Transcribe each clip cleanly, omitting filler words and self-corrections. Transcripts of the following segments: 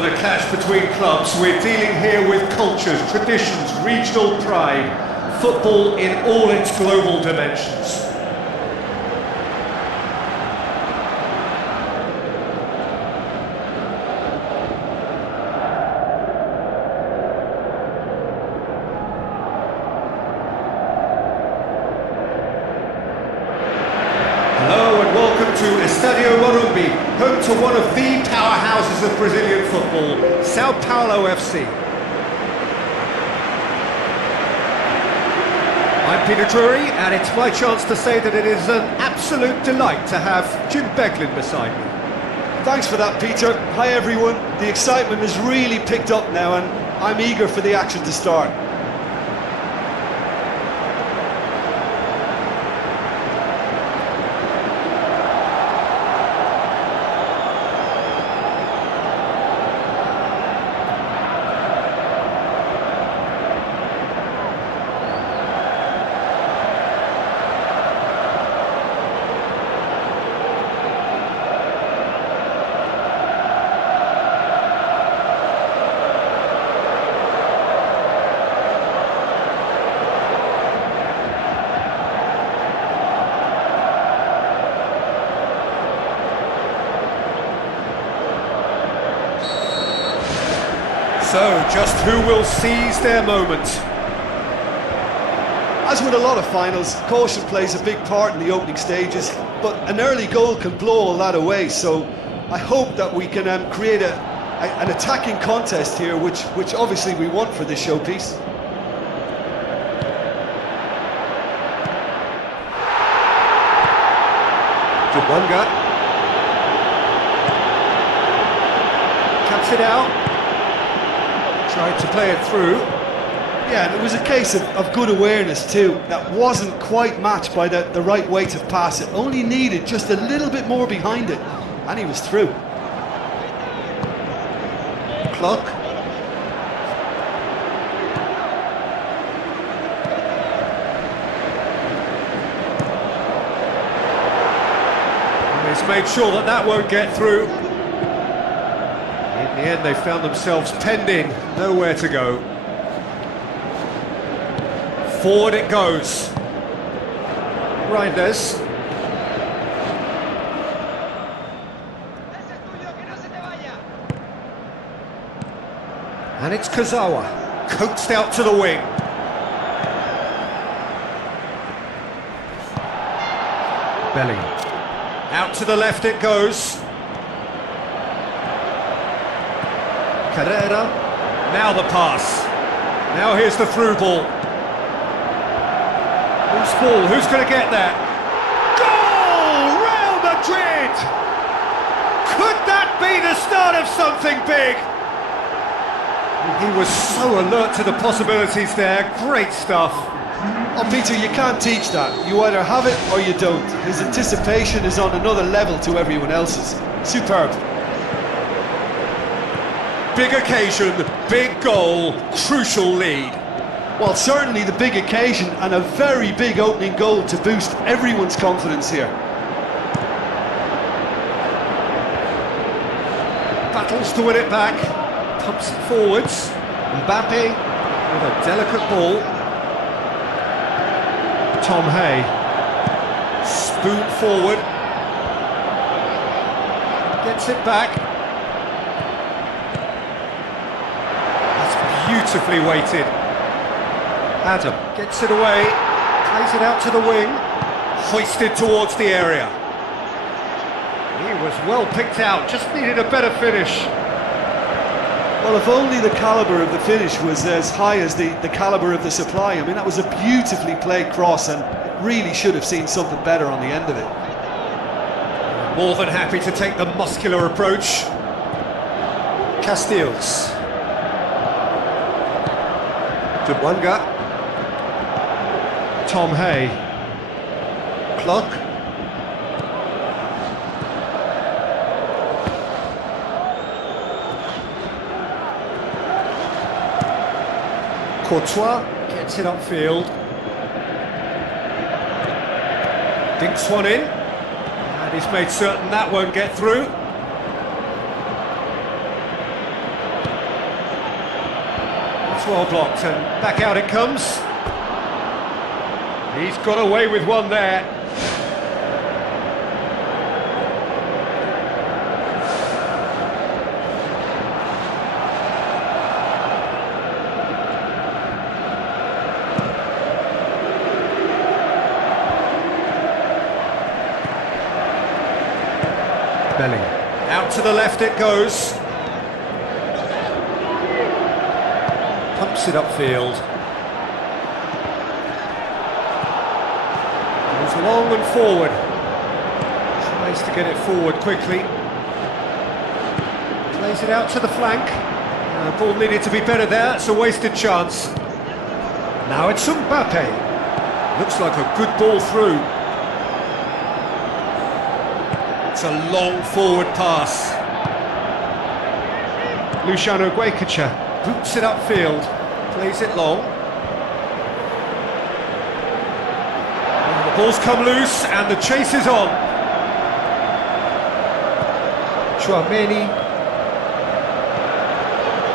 than a clash between clubs. We're dealing here with cultures, traditions, regional pride, football in all its global dimensions. Home to one of the powerhouses of Brazilian football, Sao Paulo FC. I'm Peter Drury, and it's my chance to say that it is an absolute delight to have Jim Beglin beside me. Thanks for that, Peter. Hi everyone. The excitement has really picked up now, and I'm eager for the action to start. So, just who will seize their moment? As with a lot of finals, caution plays a big part in the opening stages, but an early goal can blow all that away, so I hope that we can create an attacking contest here, which obviously we want for this showpiece. Jabunga cuts it out. Tried to play it through. Yeah, and it was a case of good awareness too. That wasn't quite matched by the right weight of pass. It only needed just a little bit more behind it, and he was through. Clock. He's made sure that that won't get through. In the end, they found themselves penned in, nowhere to go. Forward it goes. Reinders. And it's Kazawa, coaxed out to the wing. Belly. Out to the left it goes. Carrera, now the pass. Now here's the through ball. Who's ball? Who's going to get that? Goal! Real Madrid! Could that be the start of something big? He was so alert to the possibilities there. Great stuff. Oh, Peter, you can't teach that. You either have it or you don't. His anticipation is on another level to everyone else's. Superb. Big occasion, big goal, crucial lead. Well, certainly the big occasion and a very big opening goal to boost everyone's confidence here. Battles to win it back, pumps it forwards. Mbappe with a delicate ball. Tom Hay, spoon forward. Gets it back. Beautifully weighted. Adam gets it away, plays it out to the wing, hoisted towards the area. He was well picked out, just needed a better finish. Well, if only the calibre of the finish was as high as the calibre of the supply. I mean, that was a beautifully played cross, and it really should have seen something better on the end of it. More than happy to take the muscular approach. Castiles. Jabunga. Tom Hay. Clock. Courtois gets it upfield. Dinks one in. And he's made certain that won't get through. That's well blocked, and back out it comes. He's got away with one there. Out to the left it goes. Pumps it upfield. Goes long and forward. Tries to get it forward quickly. Plays it out to the flank. Ball needed to be better there. It's a wasted chance. Now it's Mbappe. Looks like a good ball through. It's a long forward pass. Luciano Guaycacha boots it upfield, plays it long. And the ball's come loose and the chase is on. Chouameni.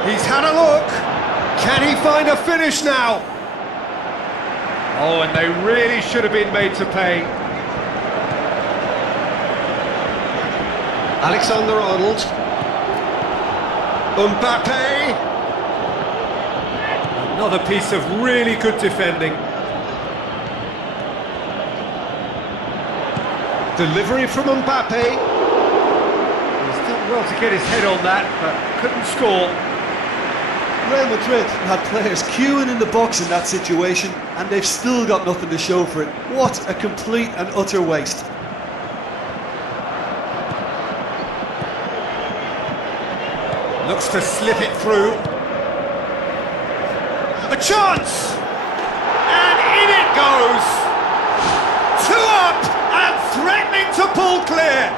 He's had a look. Can he find a finish now? Oh, and they really should have been made to pay. Alexander-Arnold. Mbappe. Another piece of really good defending. Delivery from Mbappe. He's done well to get his head on that, but couldn't score. Real Madrid had players queuing in the box in that situation, and they've still got nothing to show for it. What a complete and utter waste. Looks to slip it through. A chance! And in it goes! Two up and threatening to pull clear!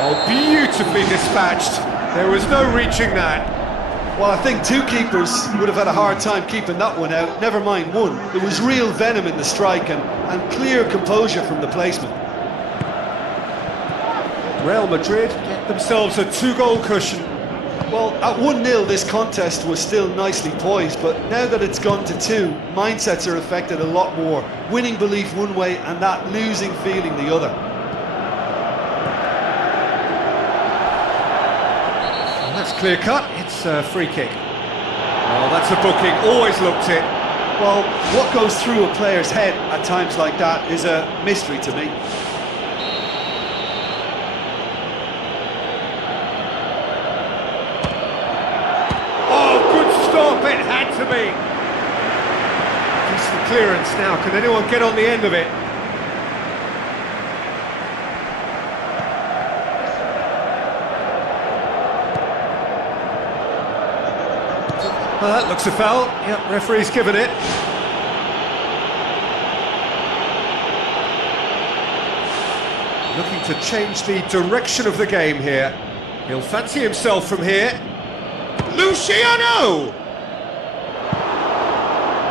Oh, beautifully dispatched. There was no reaching that. Well, I think two keepers would have had a hard time keeping that one out, never mind one. There was real venom in the strike and clear composure from the placement. Real Madrid get themselves a two-goal cushion. Well, at 1-0 this contest was still nicely poised, but now that it's gone to 2, mindsets are affected a lot more. Winning belief one way and that losing feeling the other. Well, that's clear cut, it's a free kick. Oh, that's a booking, always looked it. Well, what goes through a player's head at times like that is a mystery to me. It had to be. Decent clearance now. Can anyone get on the end of it? Well, that looks a foul. Yep, referee's given it. Looking to change the direction of the game here. He'll fancy himself from here. Luciano!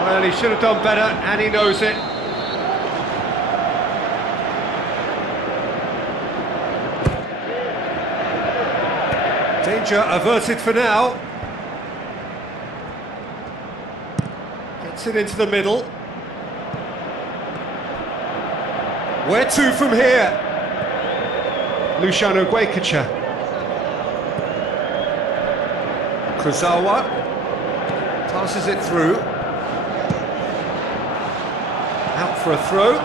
Well, he should have done better, and he knows it. Danger averted for now. Gets it into the middle. Where to from here? Luciano Guaycacha. Kurzawa passes it through. Out for a throw.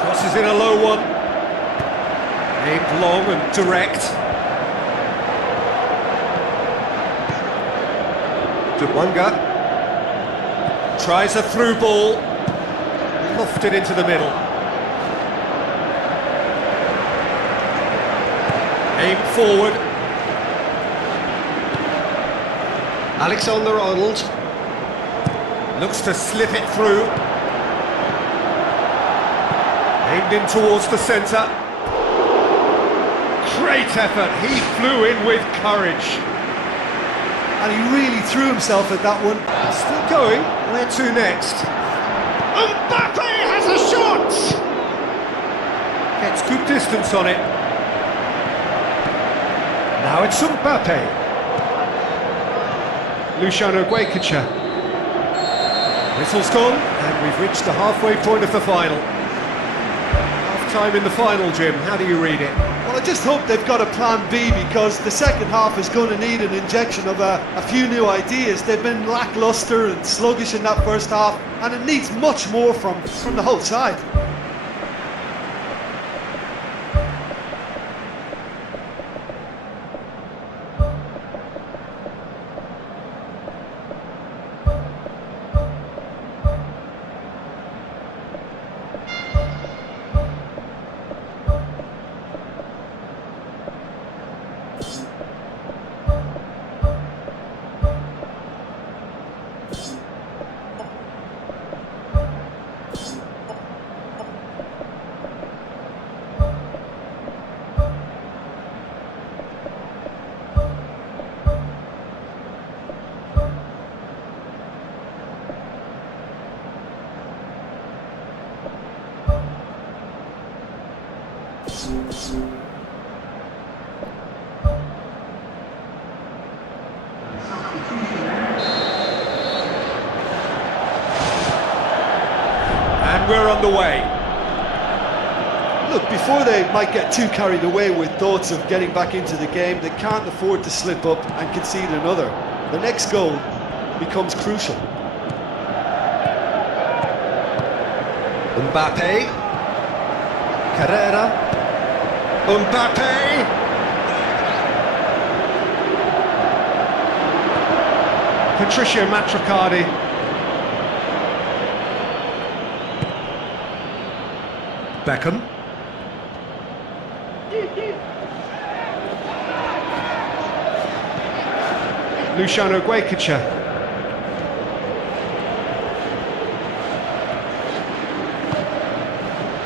Crosses in a low one. Aimed long and direct. Duwanga tries a through ball. Lofted into the middle. Aimed forward. Alexander-Arnold looks to slip it through. Aimed in towards the centre. Great effort, he flew in with courage. And he really threw himself at that one. Still going, where to next? Mbappe has a shot! Gets good distance on it. Now it's Mbappe. Luciano Guaycacha. Whistle's gone, and we've reached the halfway point of the final. Half-time in the final, Jim. How do you read it? Well, I just hope they've got a plan B, because the second half is going to need an injection of a few new ideas. They've been lacklustre and sluggish in that first half, and it needs much more from the whole side. And we're on the way. Look, before they might get too carried away with thoughts of getting back into the game, they can't afford to slip up and concede another. The next goal becomes crucial. Mbappe. Carrera. Mbappe. Patricio Matrocardi. Beckham. Luciano Guaycacha.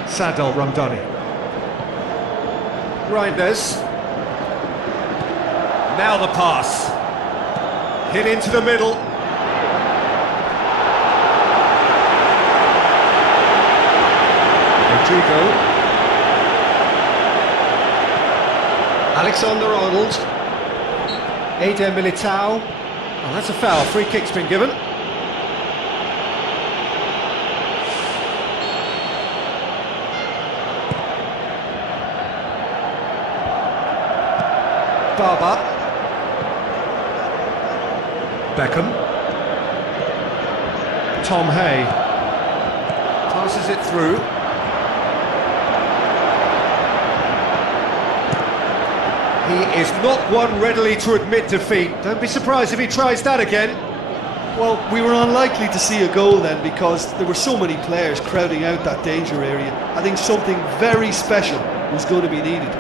Sadal Ramdani. Reinders. Now the pass. Hit into the middle. Rodrigo. Alexander-Arnold. Eder Militao. Oh, that's a foul. Free kick's been given. Barber. Beckham. Tom Hay. Passes it through. He is not one readily to admit defeat. Don't be surprised if he tries that again. Well, we were unlikely to see a goal then, because there were so many players crowding out that danger area. I think something very special was going to be needed.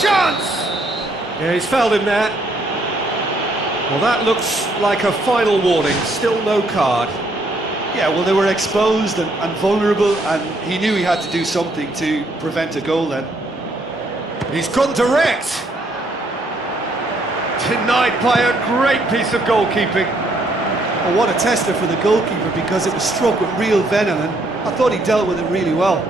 Chance! Yeah, he's fouled him there. Well, that looks like a final warning. Still no card. Yeah, well, they were exposed and vulnerable, and he knew he had to do something to prevent a goal then. He's gone direct. Denied by a great piece of goalkeeping. Well, what a tester for the goalkeeper, because it was struck with real venom, and I thought he dealt with it really well.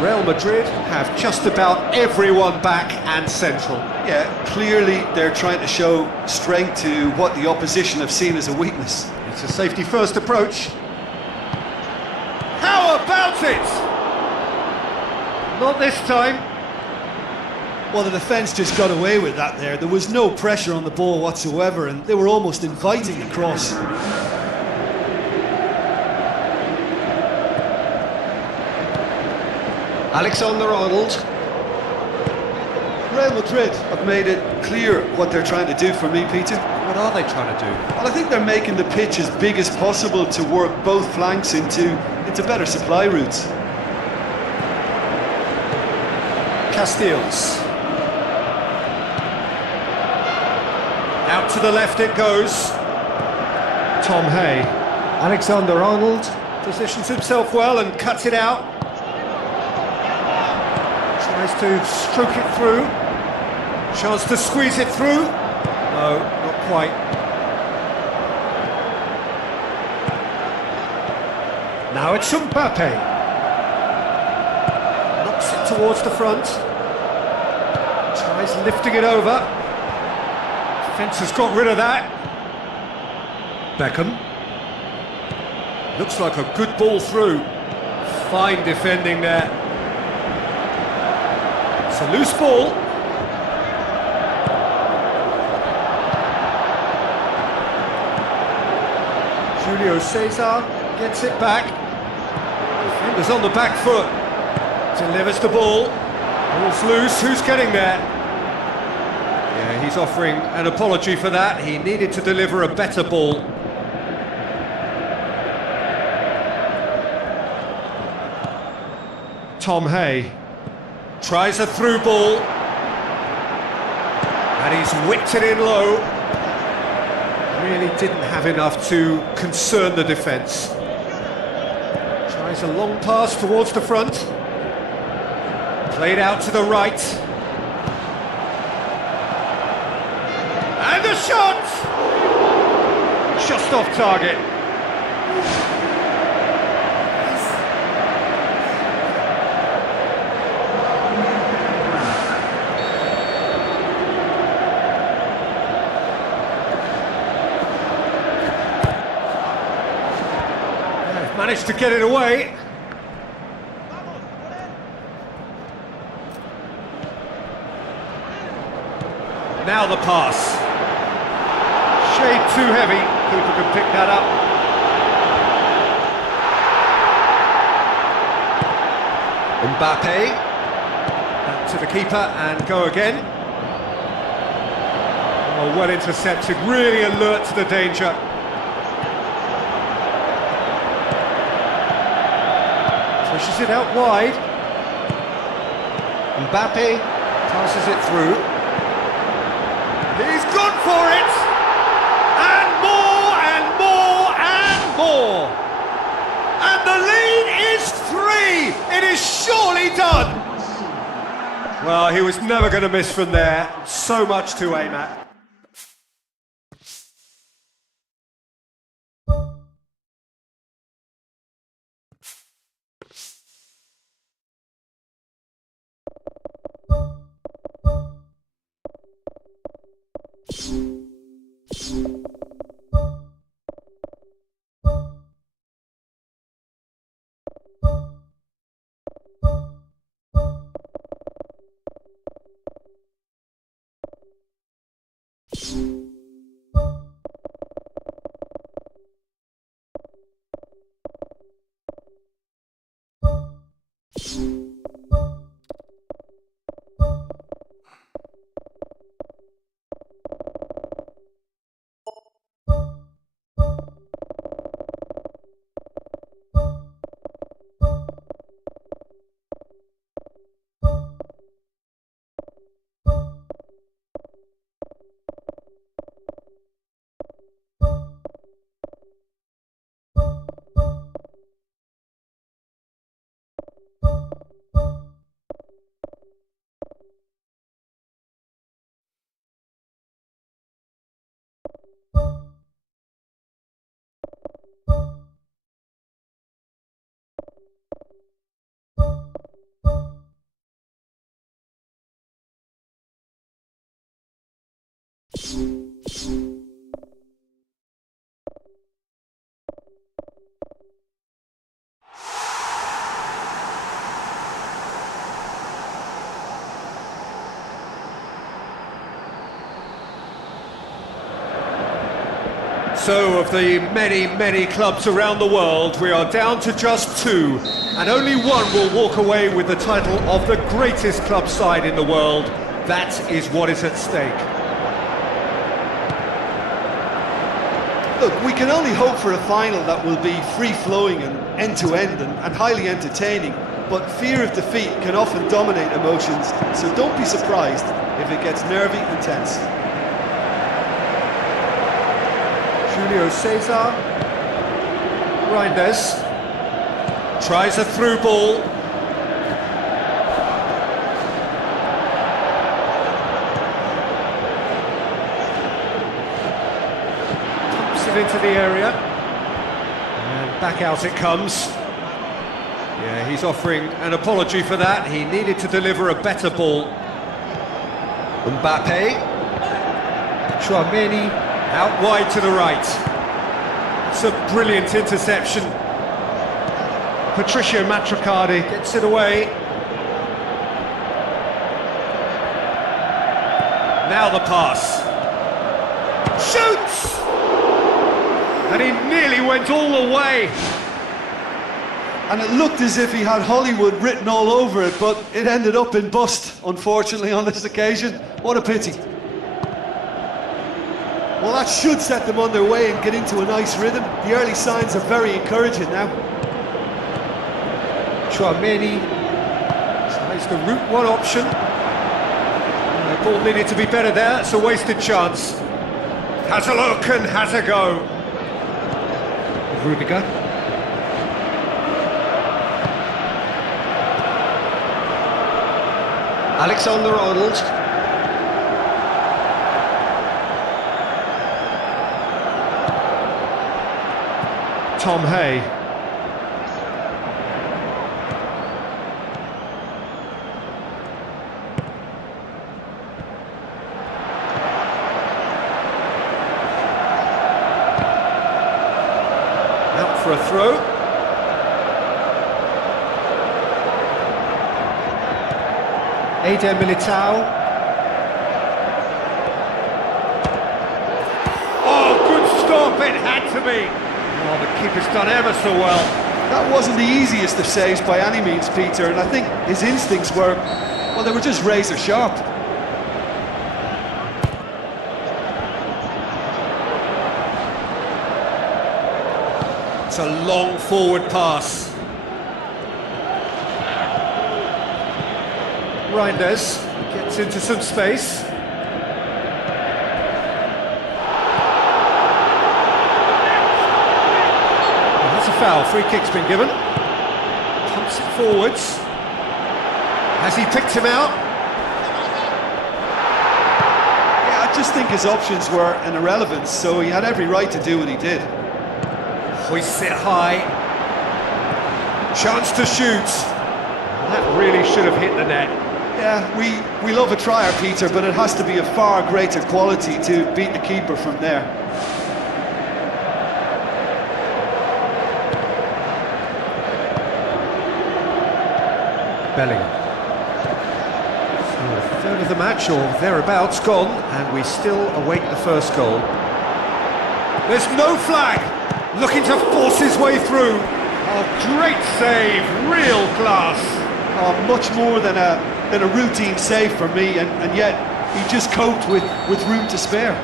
Real Madrid have just about everyone back and central. Yeah, clearly they're trying to show strength to what the opposition have seen as a weakness. It's a safety-first approach. How about it? Not this time. Well, the defence just got away with that there. There was no pressure on the ball whatsoever, and they were almost inviting the cross. Alexander-Arnold. Real Madrid have made it clear what they're trying to do for me, Peter. What are they trying to do? Well, I think they're making the pitch as big as possible to work both flanks into better supply routes. Casteels. Out to the left it goes. Tom Hay. Alexander-Arnold positions himself well and cuts it out. Tries to stroke it through. Chance to squeeze it through. No, not quite. Now it's Mbappe. Knocks it towards the front. Tries lifting it over. Defence has got rid of that. Beckham. Looks like a good ball through. Fine defending there. It's a loose ball. Julio Cesar gets it back. Defender's on the back foot. Delivers the ball. Ball's loose. Who's getting there? Yeah, he's offering an apology for that. He needed to deliver a better ball. Tom Hay tries a through ball. And he's whipped it in low. Really didn't have enough to concern the defence. Tries a long pass towards the front. Played out to the right. And the shot! Just off target. Managed to get it away. Now the pass. Shade too heavy. Keeper can pick that up. Mbappe. Back to the keeper and go again. Oh, well intercepted. Really alert to the danger. Pushes it out wide. Mbappe passes it through. He's gone for it! And more and more and more! And the lead is 3! It is surely done! Well, he was never going to miss from there. So much to aim at. So, of the many, many clubs around the world, we are down to just 2, and only one will walk away with the title of the greatest club side in the world. That is what is at stake. Look, we can only hope for a final that will be free-flowing and end-to-end and highly entertaining, but fear of defeat can often dominate emotions, so don't be surprised if it gets nervy and tense. Julio Cesar. Reinders. Tries a through ball. it into the area. And back out it comes. Yeah, he's offering an apology for that. He needed to deliver a better ball. Mbappe. Chouameni out wide to the right. It's a brilliant interception. Patricio Matricardi gets it away. Now the pass. Shoots! And he nearly went all the way. And it looked as if he had Hollywood written all over it, but it ended up in bust, unfortunately, on this occasion. What a pity. Well, that should set them on their way and get into a nice rhythm. The early signs are very encouraging now. Chouameni tries the route one option. The ball needed to be better there, it's a wasted chance. Has a look and has a go. Rudiger. Alexander-Arnold. Tom Hay. Out for a throw. Eder Militao. Oh, good stop, it had to be. Oh, the keeper's done ever so well. That wasn't the easiest of saves by any means, Peter, and I think his instincts were, well, they were just razor sharp. It's a long forward pass. Reinders gets into some space. That's a foul, free kick's been given. Pumps it forwards. Has he picked him out? Yeah, I just think his options were an irrelevance, so he had every right to do what he did. Hoists it high. Chance to shoot. That really should have hit the net. Yeah, we love a trier, Peter, but it has to be of far greater quality to beat the keeper from there. Bellingham. So a third of the match, or thereabouts, gone, and we still await the first goal. There's no flag! Looking to force his way through. Oh, great save, real class. Oh, much more than a routine save for me, and yet he just coped with room to spare.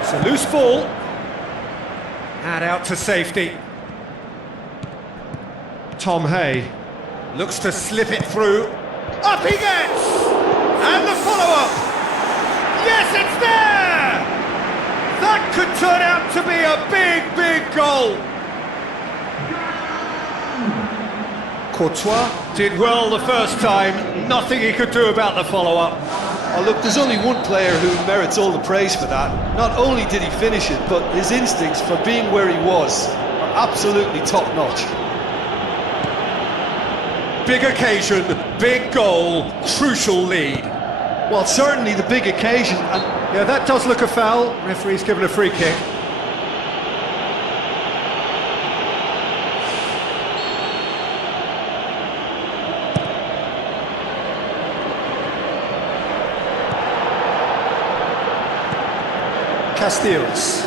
It's a loose ball. And out to safety. Tom Hay looks to slip it through. Up he gets! And the follow-up! Yes, it's there! That could turn out to be a big, big goal. Courtois did well the first time, nothing he could do about the follow-up. Oh, look, there's only one player who merits all the praise for that. Not only did he finish it, but his instincts for being where he was are absolutely top-notch. Big occasion, big goal, crucial lead. Well, certainly the big occasion, and yeah, that does look a foul. Referee's given a free kick. Casteels.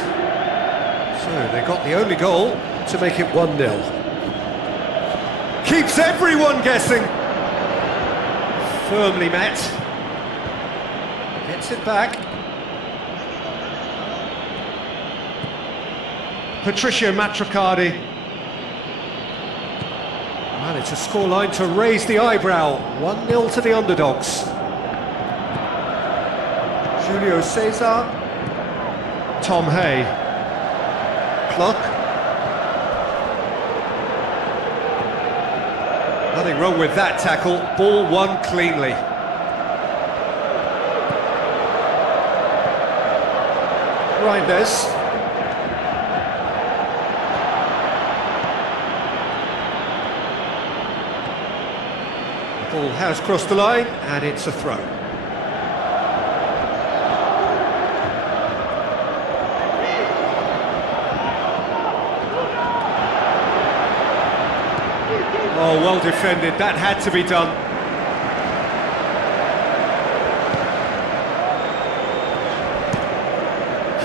So they got the only goal to make it 1-0. Keeps everyone guessing. Firmly met. Gets it back. Patricio Matricardi. Well, it's a scoreline to raise the eyebrow. 1-0 to the underdogs. Julio Cesar. Tom Hay. Clock. Nothing wrong with that tackle. Ball won cleanly. Reinders. The ball has crossed the line, and it's a throw. Oh, well defended, that had to be done.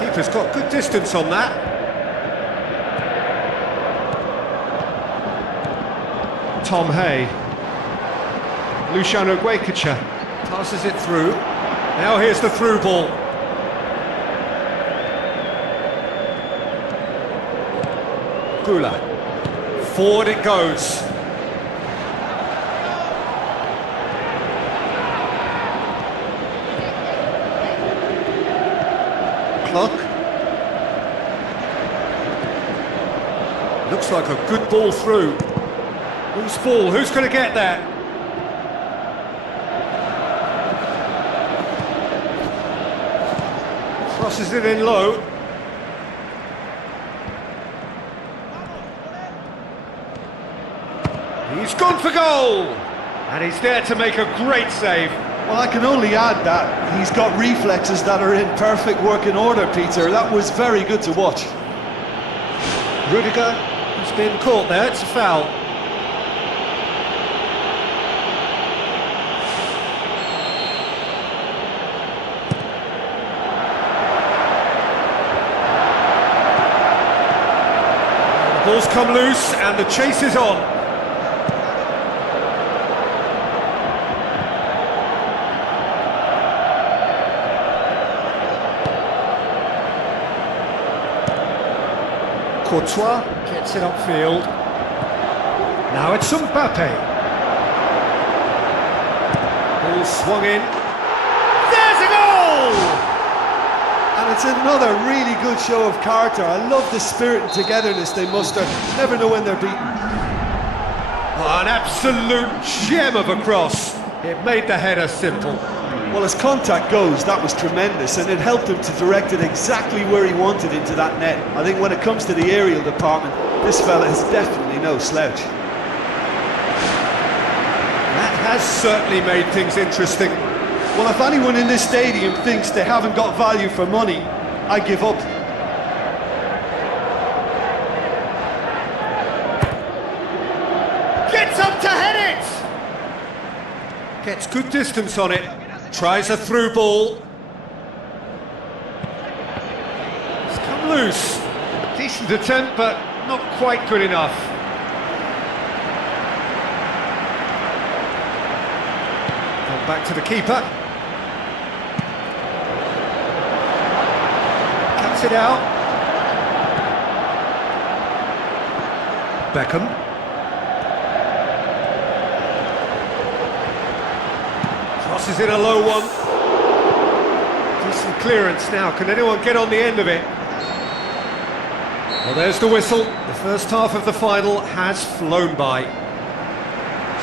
Keeper's got good distance on that. Tom Hay. Luciano Guecacha passes it through. Now here's the through ball. Gula. Forward it goes. Clock. Looks like a good ball through. Loose ball, who's going to get that? Crosses it in low. He's gone for goal! And he's there to make a great save. Well, I can only add that he's got reflexes that are in perfect working order, Peter. That was very good to watch. Rudiger has been caught there, it's a foul. The ball's come loose and the chase is on. Courtois gets it upfield. Now it's Mbappe. Ball swung in. There's a goal! And it's another really good show of character. I love the spirit and togetherness they muster. Never know when they're beaten. Oh, an absolute gem of a cross. It made the header simple. Well, as contact goes, that was tremendous, and it helped him to direct it exactly where he wanted into that net. I think when it comes to the aerial department, this fella is definitely no slouch. That has certainly made things interesting. Well, if anyone in this stadium thinks they haven't got value for money, I give up. Gets up to head it! Gets good distance on it. Tries a through ball. It's come loose. Decent attempt, but not quite good enough. Come back to the keeper. Cuts it out. Beckham. Crosses in a low one. Decent clearance now. Can anyone get on the end of it? Well, there's the whistle. The first half of the final has flown by.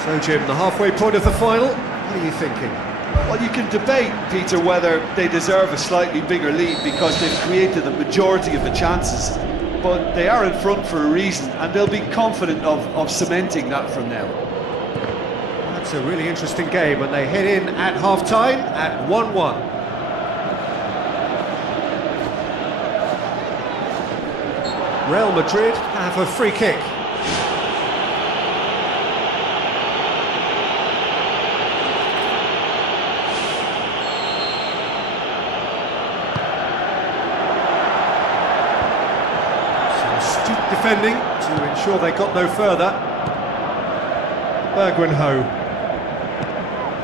So, Jim, the halfway point of the final, what are you thinking? Well, you can debate, Peter, whether they deserve a slightly bigger lead because they've created the majority of the chances. But they are in front for a reason, and they'll be confident of cementing that from now. It's a really interesting game, and they head in at half-time at 1-1. Real Madrid have a free kick. So astute defending to ensure they got no further. Bergwijn.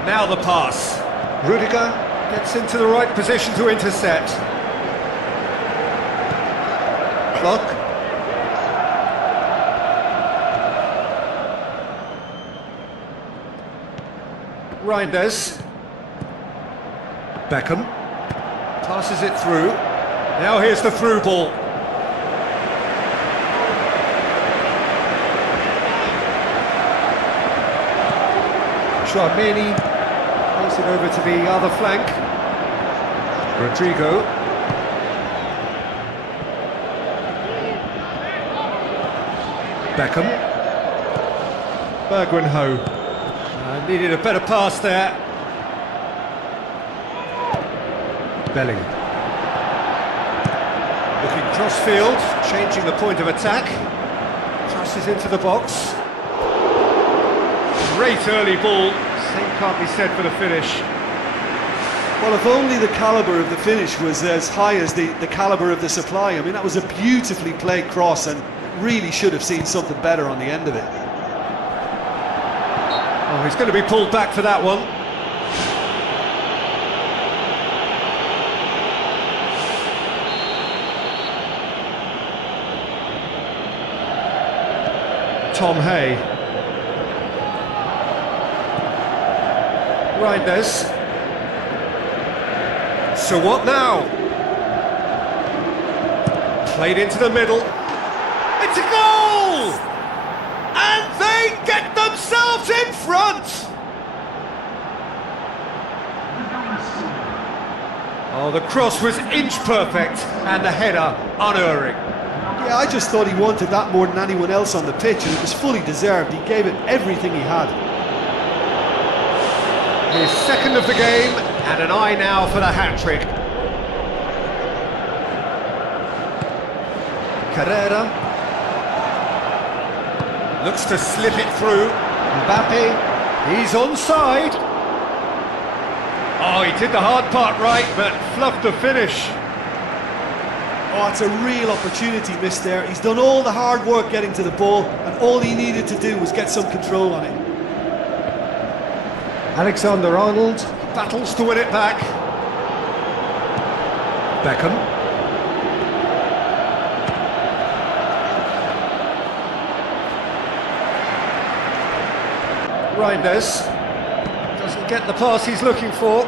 Now the pass. Rudiger gets into the right position to intercept. Clock. Reinders. Beckham. Passes it through. Now here's the through ball. Tchouaméni plays it over to the other flank. Rodrigo. Beckham. Bergwijn needed a better pass there. Belling. Looking cross-field, changing the point of attack. Crosses into the box. Great early ball. Same can't be said for the finish. Well, if only the calibre of the finish was as high as the calibre of the supply. I mean, that was a beautifully played cross and really should have seen something better on the end of it. Oh, he's going to be pulled back for that one. Tom Hay. Reinders. So what now? Played into the middle. It's a goal! And they get themselves in front! Oh, the cross was inch perfect and the header unerring. Yeah, I just thought he wanted that more than anyone else on the pitch, and it was fully deserved. He gave it everything he had. His second of the game, and an eye now for the hat-trick. Carrera looks to slip it through. Mbappe, he's onside. Oh, he did the hard part right, but fluffed the finish. Oh, it's a real opportunity missed there. He's done all the hard work getting to the ball, and all he needed to do was get some control on it. Alexander-Arnold battles to win it back. Beckham. Reinders doesn't get the pass he's looking for.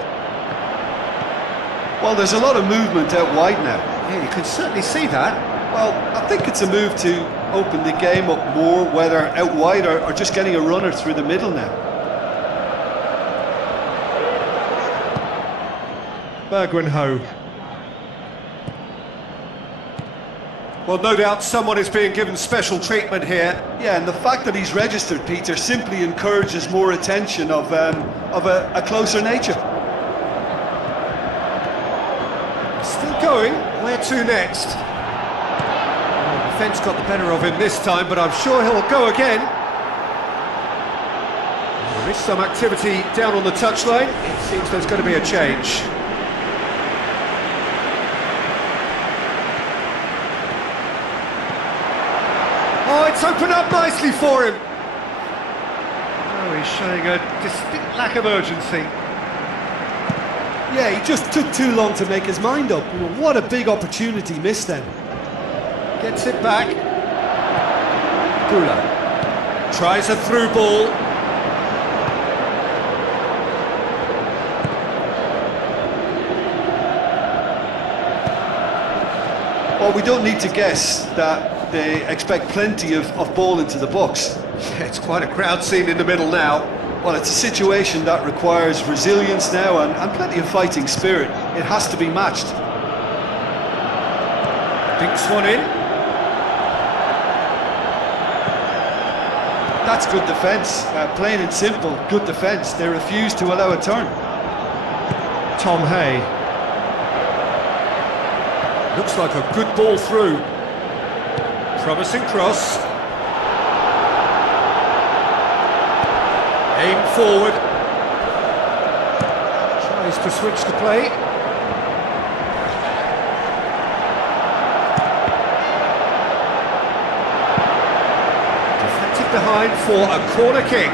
Well, there's a lot of movement out wide now. Yeah, you can certainly see that. Well, I think it's a move to open the game up more, whether out wide or just getting a runner through the middle now. Bergwijn. Well, no doubt someone is being given special treatment here. Yeah, and the fact that he's registered, Peter, simply encourages more attention of a closer nature. Still going. Where to next? The defence got the better of him this time, but I'm sure he'll go again. There is some activity down on the touchline. It seems there's going to be a change. Oh, it's opened up nicely for him. Oh, he's showing a distinct lack of urgency. Yeah, he just took too long to make his mind up. What a big opportunity missed then. Gets it back. Duel tries a through ball. Well, we don't need to guess that they expect plenty of ball into the box. Yeah, it's quite a crowd scene in the middle now. Well, it's a situation that requires resilience now and plenty of fighting spirit. It has to be matched. Dinks one in. That's good defence. Plain and simple, good defence. They refuse to allow a turn. Tom Hay. Looks like a good ball through. Promising cross. Aim forward. Tries to switch the play. Deflected behind for a corner kick.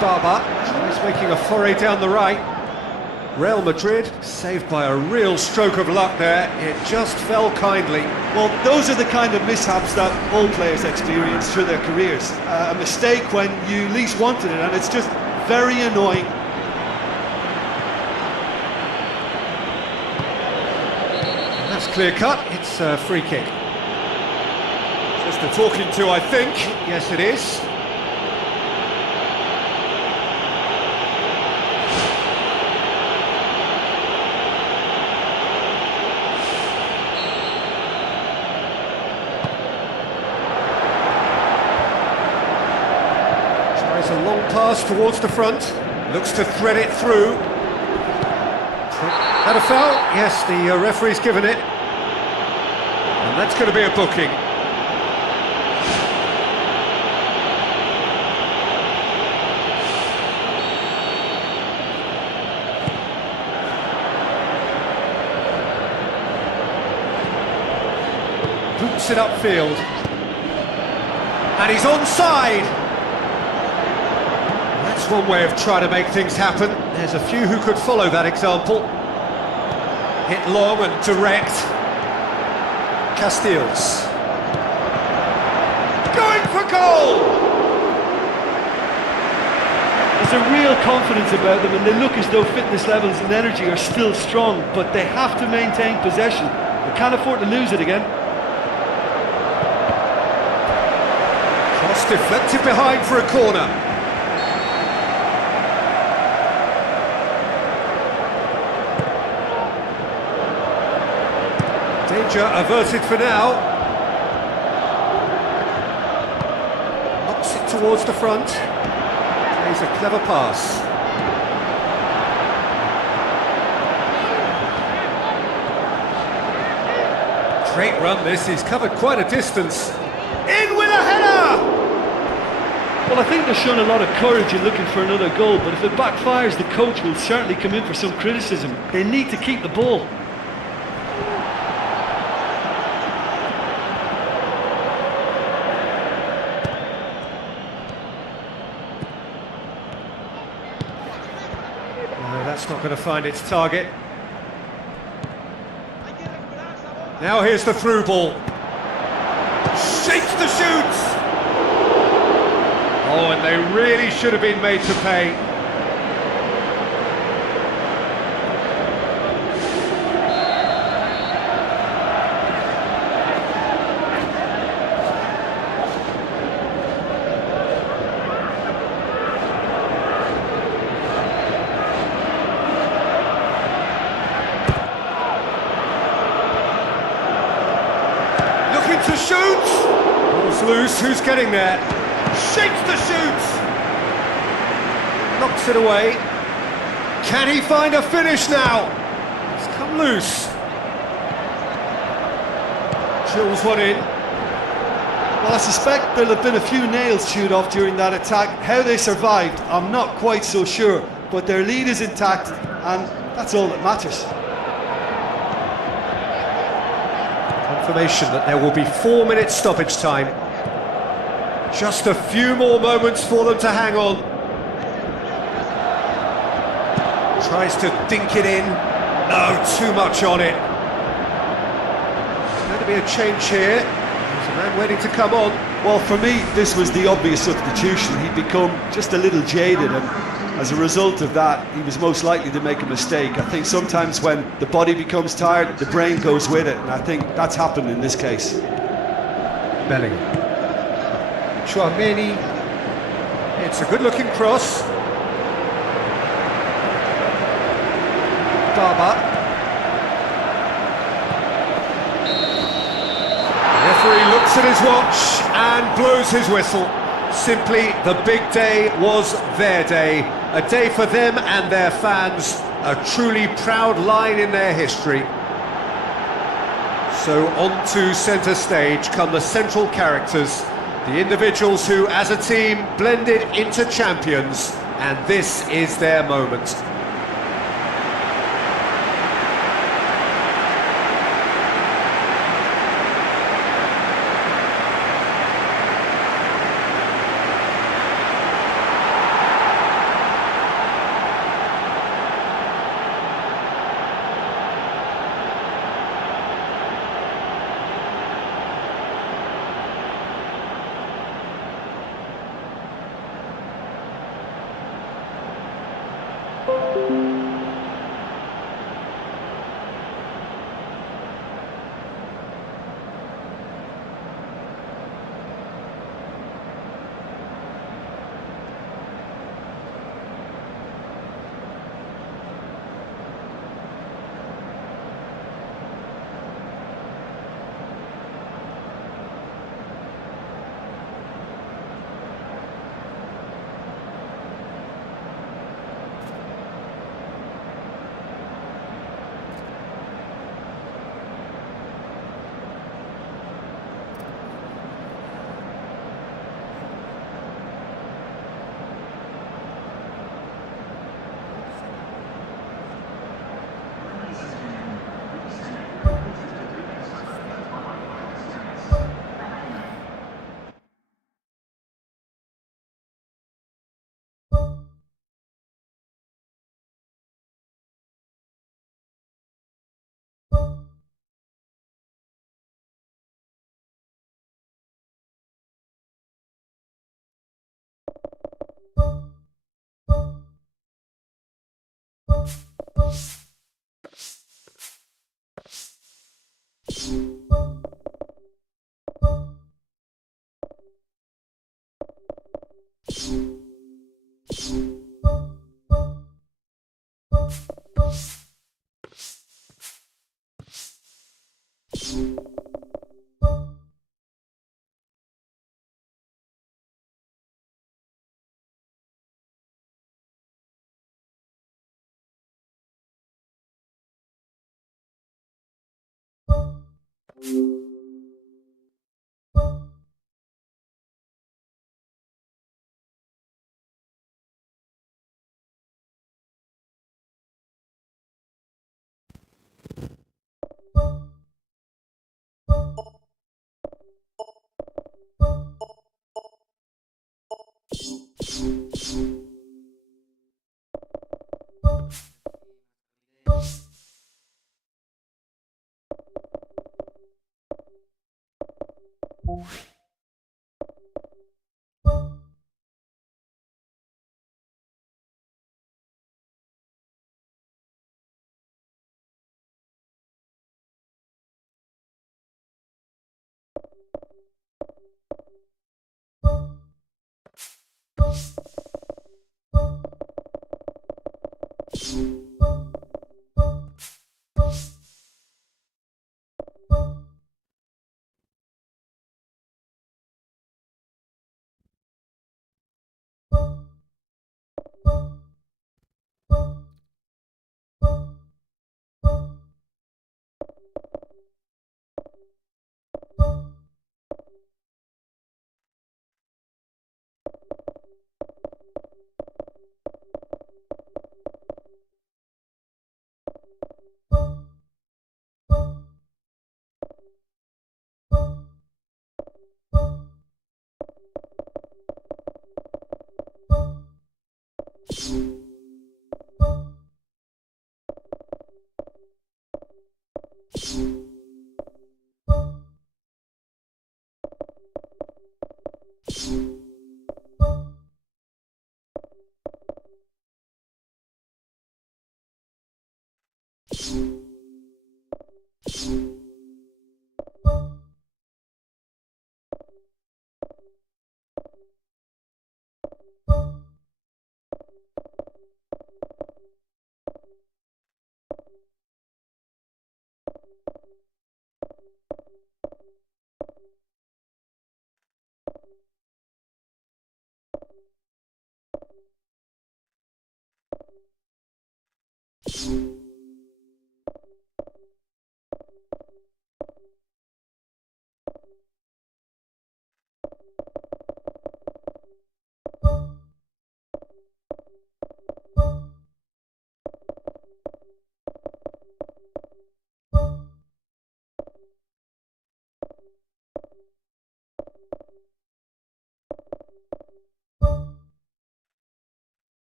Barber. He's making a foray down the right. Real Madrid saved by a real stroke of luck there. It just fell kindly. Well, those are the kind of mishaps that all players experience through their careers. A mistake when you least wanted it, and it's just very annoying. And that's clear cut. It's a free kick. Just a talking to, I think. Yes, it is. pass towards the front, looks to thread it through. Had a foul? Yes, the referee's given it. And that's going to be a booking. Boots it upfield. And he's onside. That's one way of trying to make things happen. There's a few who could follow that example. Hit long and direct. Castiles. Going for goal! There's a real confidence about them, and they look as though fitness levels and energy are still strong, but they have to maintain possession. They can't afford to lose it again. Cross deflected behind for a corner. Danger averted for now. Knocks it towards the front. Plays a clever pass. Great run this, he's covered quite a distance. In with a header! Well, I think they've shown a lot of courage in looking for another goal, but if it backfires, the coach will certainly come in for some criticism. They need to keep the ball. No, that's not going to find its target. Now here's the through ball. Shapes the shoots! Oh, and they really should have been made to pay. Looking to shoot! Ball's loose, who's getting there? Shapes the shoots! Knocks it away. Can he find a finish now? It's come loose. Drills one in. Well, I suspect there'll have been a few nails chewed off during that attack. How they survived, I'm not quite so sure. But their lead is intact, and that's all that matters. Confirmation that there will be 4 minutes stoppage time. Just a few more moments for them to hang on. Tries to dink it in. No, too much on it. There's going to be a change here. There's a man waiting to come on. Well, for me, this was the obvious substitution. He'd become just a little jaded, and as a result of that, he was most likely to make a mistake. I think sometimes when the body becomes tired, the brain goes with it, and I think that's happened in this case. Bellingham. Chouameni. It's a good-looking cross. Baba. The referee looks at his watch and blows his whistle. Simply, the big day was their day. A day for them and their fans. A truly proud line in their history. So on to centre stage come the central characters. The individuals who, as a team, blended into champions, and this is their moment.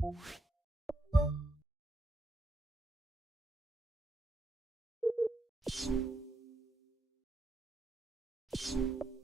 Bye.